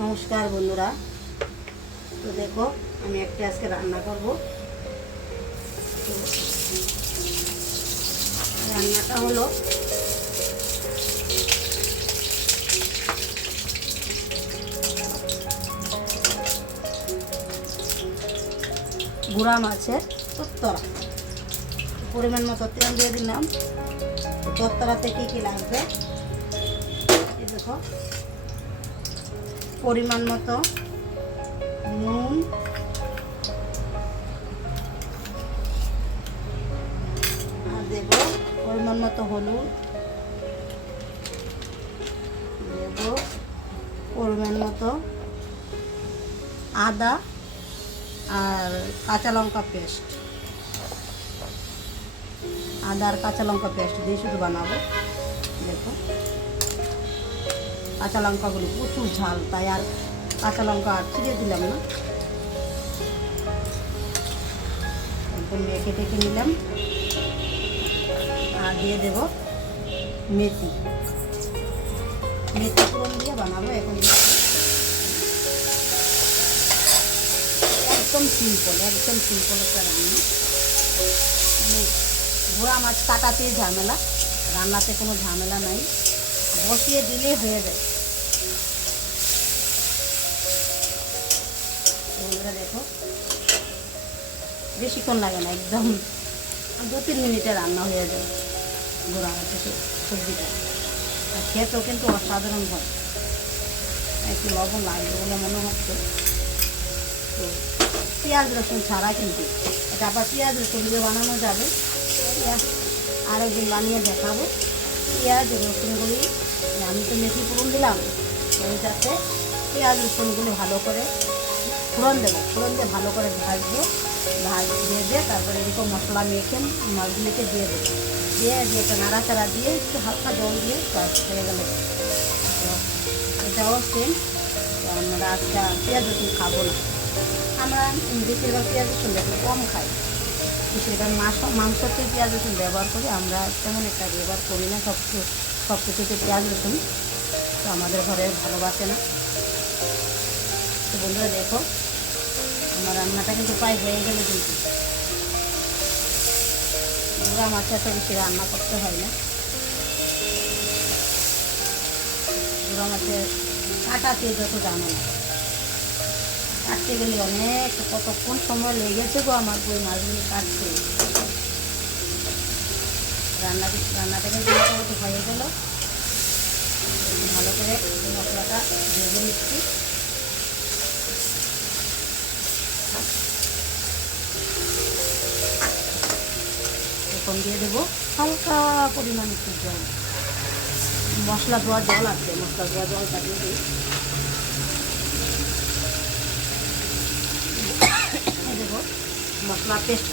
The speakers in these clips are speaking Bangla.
নমস্কার বন্ধুরা। তো দেখো আমি একটা আজকে রান্না করব। রান্নাটা হলো গুড়া মাছের চত্বরা। পরিমাণ মতো তেল দিয়ে দিলাম। চত্বরাতে কী কী লাগবে এই দেখো, পরিমাণ মতো নুন, আর দেব পরিমাণ মতো হলুদ, দেব পরিমাণ মতো আদা আর কাঁচা লঙ্কা পেস্ট। আদা আর কাঁচা লঙ্কা পেস্ট দিয়ে শুধু বানাবো। দেখো কাঁচা লঙ্কাগুলো প্রচুর ঝাল, তাই আর কাঁচা লঙ্কা আর ছিঁড়ে দিলাম না, একদম মেখে টেকে নিলাম। আর দিয়ে দেব মেথি। মেথি ফোড়ন দিয়ে বানাবো এখন। একদম সিম্পল একটা রান্না। ঘোড়া মাছ কাটাতেই ঝামেলা, রান্নাতে কোনো ঝামেলা নাই, বসিয়ে দিলেই হয়ে যায়। বন্ধুরা দেখো বেশিক্ষণ লাগে না, একদম 2-3 মিনিটে রান্না হয়ে যায় ঘোড়া মাছের সবজিটা। আর খেতেও কিন্তু অসাধারণ হয়। একটু লবণ লাগবে বলে মনে হচ্ছে। তো পেঁয়াজ রসুন ছাড়া কিন্তু এটা আবার পেঁয়াজ রসুন দিয়ে বানানো যাবে, আরেকদিন বানিয়ে দেখাবো। পেঁয়াজ রসুনগুলি আমি তো মেথি ফোড়ন দিলাম, ওই যাতে পেঁয়াজ রসুনগুলি ভালো করে ফোড়ন দেবো। ফোড়ন দিয়ে ভালো করে ভাজবো, ভেজে তারপরে এরকম মশলা মেখে মাছগুলিকে দিয়ে দেবো। দিয়ে একটা নাড়াচাড়া দিয়ে একটু হালকা জল দিয়ে হয়ে গেল। তো এটাও সেম। তো আমরা আজকে পেঁয়াজ রসুন খাবো না, আমরা বেশিরভাগ পেঁয়াজ রসুন কম খাই। বেশিরভাগ মাংসতে পেঁয়াজ রসুন ব্যবহার করি, আমরা তেমন একটা ব্যবহার করি না সব কিছুতে পেঁয়াজ রসুন। তো আমাদের ঘরে ভালোবাসে না। তো বন্ধুরা দেখো আমার রান্নাটা কিন্তু প্রায় হয়ে গেলে, কিন্তু গুড়া মাছের তো বেশি রান্না করতে হয় না। গুড়া মাছের কাটাতে যত জানো না, কাটতে গেলে অনেক কতক্ষণ সময় লেগেছে গো আমার ওই মাছগুলি কাটতে। রান্নাটা কিন্তু মোটামুটি হয়ে গেল। ভালো করে মশলাটা ভেজে নিচ্ছি। এখন দিয়ে দেবো হালকা পরিমাণ একটু জল, মশলা ধোয়া জল আছে, মশলা ধোয়া জলটা দিয়ে দিই। দেবো মশলা পেস্ট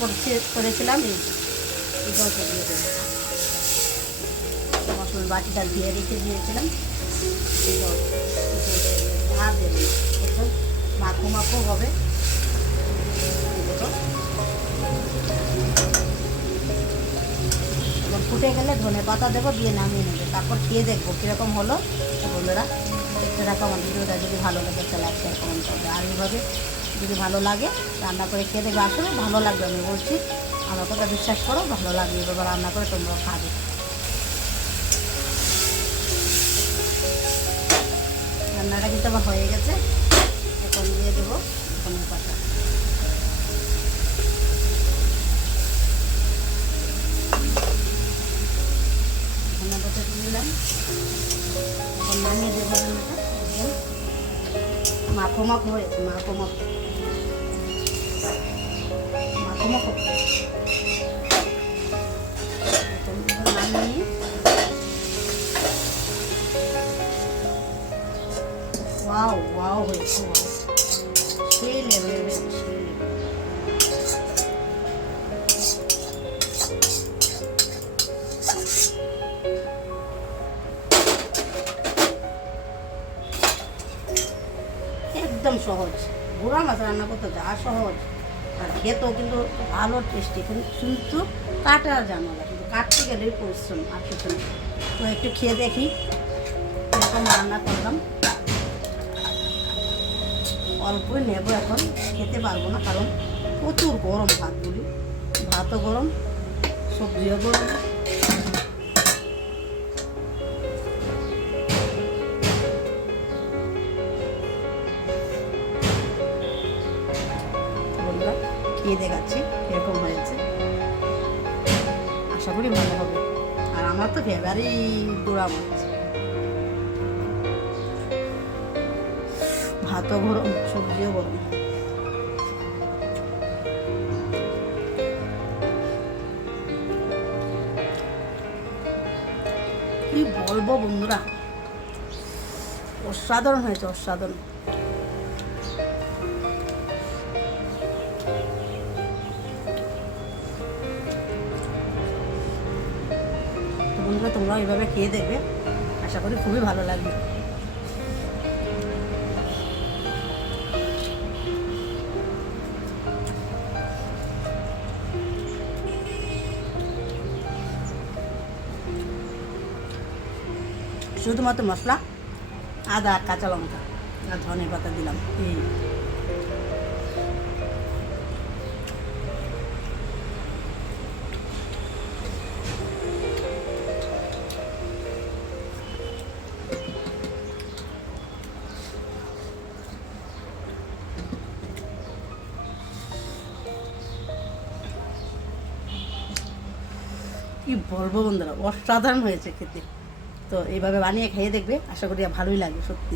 করেছিলাম, এই জলটা দিয়ে দেবো। মশলার বাটিটা দিয়ে রেখে দিয়েছিলাম, এই জল আর দেবো না, একদম মাখো মাখো হবে। ফুটে গেলে ধনে পাতা দেবো, দিয়ে নামিয়ে নেবে। তারপর খেয়ে দেখবো কীরকম হলো। বন্ধুরা দেখতে থাকো আমার ভিডিওটা, যদি ভালো লাগে তাহলে শেয়ার কমেন্ট করবে। আর এইভাবে যদি ভালো লাগে রান্না করে খেয়ে দেখবে, আসলে ভালো লাগবে। আমি বলছি, আমার কথা বিশ্বাস করো, ভালো লাগবে। এবার রান্না করে তোমরা খাবে। রান্নাটা কিন্তু আমার হয়ে গেছে। এখন দিয়ে দেবো ধনে পাতা। ধনে পাতা দিলাম, এখন নামিয়ে দেবো। রান্নাটা একদম মাখো মাখো হয়েছে, মাখো মাখো। নামিয়ে ওয়াও হয়েছে, সেই লেভেলের একদম সহজ। গুড়া মাছ রান্না করতে যা সহজ, আর খেতেও কিন্তু ভালো টেস্টি, কিন্তু কাটার ঝামেলা, কিন্তু কাটতে গেলেই পরিশ্রম আর কিছু না। তো একটু খেয়ে দেখি এরকম রান্না করলাম। অল্পই নেব, এখন খেতে পারবো না কারণ প্রচুর গরম ভাতগুলি, ভাতও গরম, সবজিও গরম। বন্ধুরা খেয়ে দেখাচ্ছি এরকম হয়েছে, আশা করি ভালো হবে। আর আমার তো ফেভারিট গুঁড়া মাছ, ভাতও গরম, সবজিও গরম। কি বলবো বন্ধুরা, অসাধারণ হয়েছে, অসাধারণ। বন্ধুরা তোমরাও এইভাবে খেয়ে দেখবে, আশা করি খুবই ভালো লাগবে। শুধুমাত্র মশলা, আদা আর কাঁচা লঙ্কা আর ধনে পাতা দিলাম, এই কি বলবো বন্ধুরা, অসাধারণ হয়েছে খেতে। তো এইভাবে বানিয়ে খেয়ে দেখবে, আশা করি ভালোই লাগবে সত্যি।